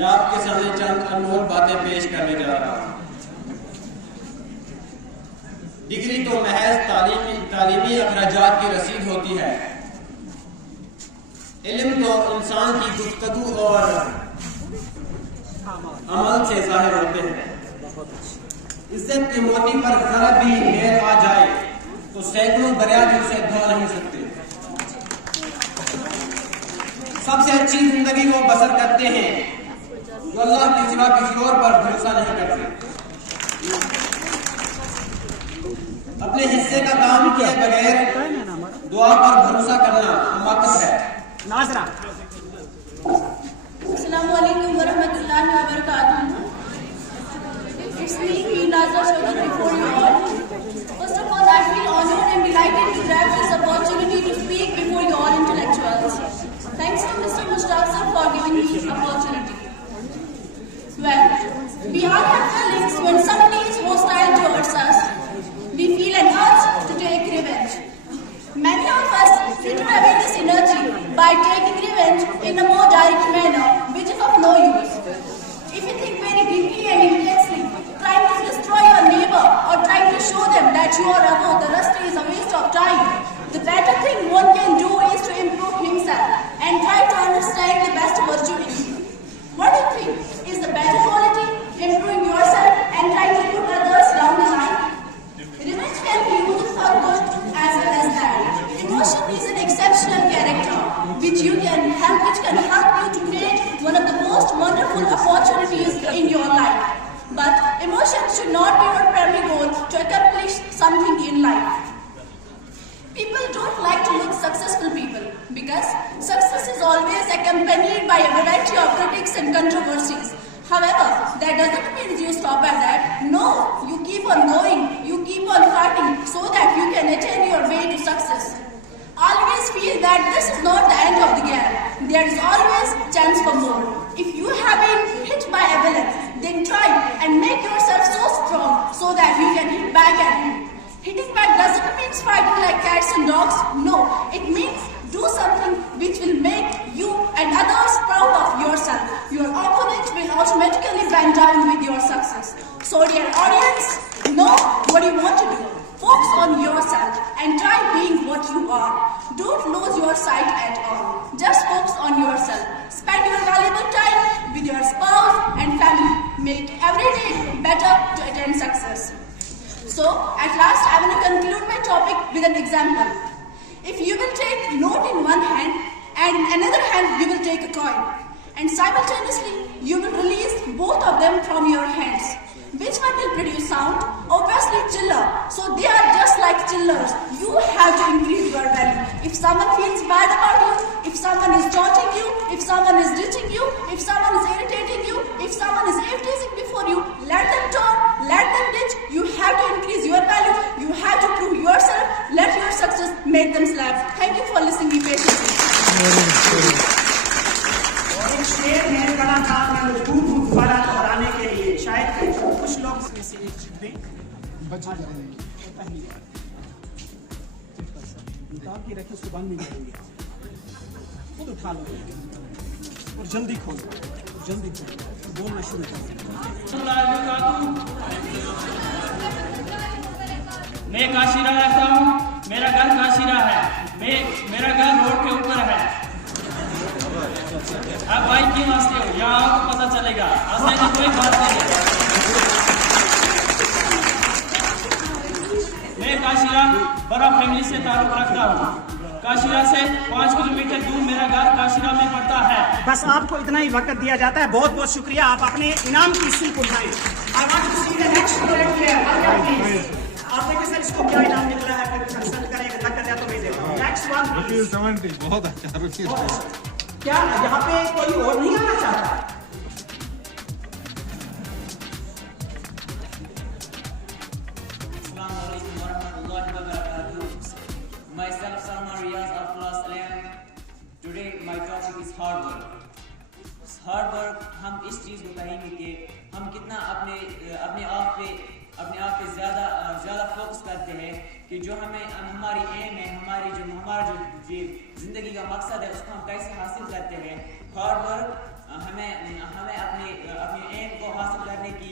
मैं आपके सामने चंद अनमोल बातें पेश करने जा रहा हूँ। डिग्री तो महज तालीमी अखराजात की रसीद होती है। इल्म तो इंसान की गुफ्तगू और अमल से जाहिर होते हैं। इज्जत के मोती पर जरा भी मेल आ जाए तो सैकड़ों दरिया भी उसे धो नहीं सकते। सबसे अच्छी जिंदगी वो बसर करते हैं जो अल्लाह के सिवा किसी और पर भरोसा नहीं करते। अपने हिस्से का काम किए बगैर दुआ पर भरोसा करना हमाकत है। नाज़रा अस्सलामु अलैकुम व रहमतुल्लाहि व बरकातुहू। It's me, Nazra, showing before you all. First of all, I feel honored and delighted to grab this opportunity to speak before you all intellectuals. Thanks to Mr. Mushtaq sir for giving me this opportunity. Well, we all have feelings when somebody is hostile towards us. We feel an urge to take revenge. Many of us fritter away this energy by taking revenge in a more direct manner, which is of no use. If you think very deeply and intensely, trying to destroy your neighbor or trying to show them that you are above the rest is a waste of time, the better thing one can do is to improve himself and try to understand the best virtue in you. What do you think is the better quality? Improving yourself and trying to put others down the line? Revenge can be used for good as well as bad. Emotion is an exceptional character which can help you to create one of the most wonderful opportunities in your life. But emotion should not be your primary goal to accomplish something in life. People don't like to look successful people because success is always accompanied by a variety of critics and controversies. However, that doesn't mean you stop at that. No, you keep on going, you keep on fighting so that you can attain your way to success. Always feel that this is not the end of the game. There is always chance for more. If you have been hit by a villain, then try and make yourself so strong so that you can hit back at him. Hitting back doesn't mean fighting like cats and dogs. No, it means do something which will make you and others proud of yourself. Your opponent will automatically bend down with your success. So dear audience, know what you want to do. Focus on yourself and try being what you are. Don't lose your sight at all. Just focus on yourself. Spend your valuable time with your spouse and family. Make every day better to attain success. So, at last I will conclude my topic with an example. If you will take note in one hand and in another hand you will take a coin, and simultaneously you will release both of them from your hands. Which one will produce sound? Obviously chiller. So they are just like chillers. You have to increase your value. If someone feels bad about you, if someone is taunting you, if someone is ditching you, if someone is irritating you, if someone is irritating before you, let them taunt, let them ditch. You have to increase your value. You have to prove yourself. Let your success make them slap. Thank you for listening me patiently. KUPWARA दोहराने के लिए शायद कुछ लोग इसमें से एक चीज दें बचा जाएंगे। पहली बार निकाल के रखिए, उसको बंद नहीं करेंगे, खुद उठा लो और जल्दी खोलो, बोलना शुरू करो। मैं काशीरा रहता हूँ, मेरा घर काशीरा है, मेरा घर रोड के ऊपर है। आप भाई क्यों हंसते हो? यहाँ आपको पता चलेगा, हंसने की कोई बात नहीं है। मैं काशीरा बड़ा फैमिली से ताल्लुक रखता हूँ। काशीरा से 5 किलोमीटर दूर मेरा घर काशीरा में पड़ता है। बस आपको इतना ही वक्त दिया जाता है। बहुत बहुत शुक्रिया। आप अपने इनाम की सील को उठाएं। आप देखिए सर, इसको क्या इनाम निकला है? कंसल्ट करें, धक्का दिया तो भेज देगा। नेक्स्ट वन, बहुत अच्छा। क्या यहाँ पे कोई और नहीं आना चाहता? Myself, Salman Riyaz of Los Alam. Today my topic is hard work. Hard work हम इस चीज़ को कहेंगे कि हम कितना अपने आप पे ज़्यादा फोकस करते हैं कि जो हमारी एम है, हमारा जो जिंदगी का मकसद है, उसको हम कैसे हासिल करते हैं। हार्ड वर्क हमें हमें अपने एम को हासिल करने की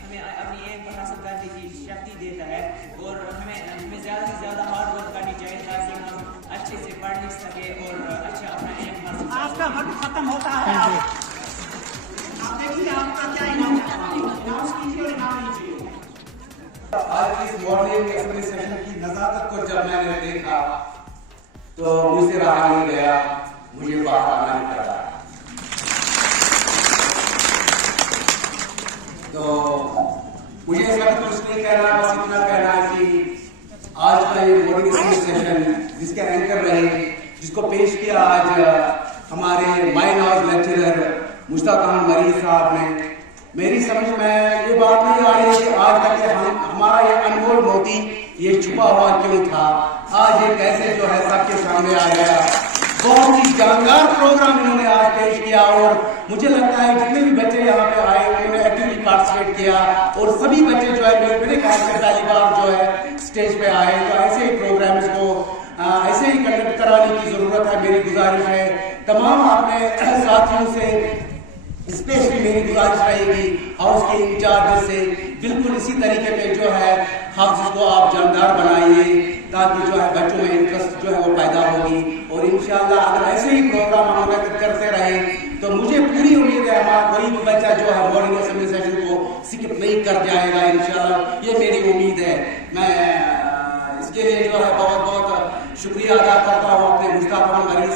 हमें अपनी एम को हासिल करने की शक्ति देता है और हमें ज़्यादा से ज़्यादा हार्ड वर्क करनी चाहिए ताकि हम अच्छे से पढ़ लिख सके और अच्छा अपना एम हासिल कर आपका वक्त खत्म होता है। आप देखिए आपका क्या इनाम है, अनाउंस कीजिए और इनाम लीजिए। आज की इस मॉर्निंग असेंबली सेशन की नजाकत को जब मैंने देखा तो मुझसे रहा नहीं गया, मुझे बाहर आना ही पड़ा। तो मुझे इस वक्त कुछ नहीं कहना, बस इतना कहना कि आज का ये मॉर्निंग असेंबली सेशन जिसके एंकर रहे, जिसको पेश किया आज हमारे माइन हाउस लेक्चरर मुश्ताक मरीद साहब ने, मेरी समझ में ये बात नहीं आ रही कि आज तक हमारा ये अनमोल मोती ये छुपा हुआ क्यों था, आज ये कैसे जो है सबके सामने आ गया। बहुत ही जानदार प्रोग्राम इन्होंने आज पेश किया और मुझे लगता है जितने भी बच्चे यहाँ पे आए उन्होंने एक्टिवली पार्टिसिपेट किया और सभी बच्चे जो है मेरे ख्याल से पहली बार जो है स्टेज पे आए। तो ऐसे ही प्रोग्राम्स को ऐसे ही कंडक्ट कराने की जरूरत है। मेरी गुजारिश है तमाम अपने साथियों से, स्पेशली मेरी गुजारिश रहेगी हाउस के इंचार्ज से, बिल्कुल इसी तरीके पे जो है हाउस को आप जानदार बनाइए ताकि जो है बच्चों में इंटरेस्ट जो है वो पैदा होगी। और इंशाल्लाह अगर ऐसे ही प्रोग्राम हम लोग करते रहे तो मुझे पूरी उम्मीद है हमारा कोई भी बच्चा जो है मॉर्निंग असेंबली सेशन को स्किप नहीं कर जाएगा इंशाल्लाह, ये मेरी उम्मीद है। मैं इसके लिए जो है बहुत बहुत शुक्रिया अदा करता हूँ अपने मुश्ताक मरीद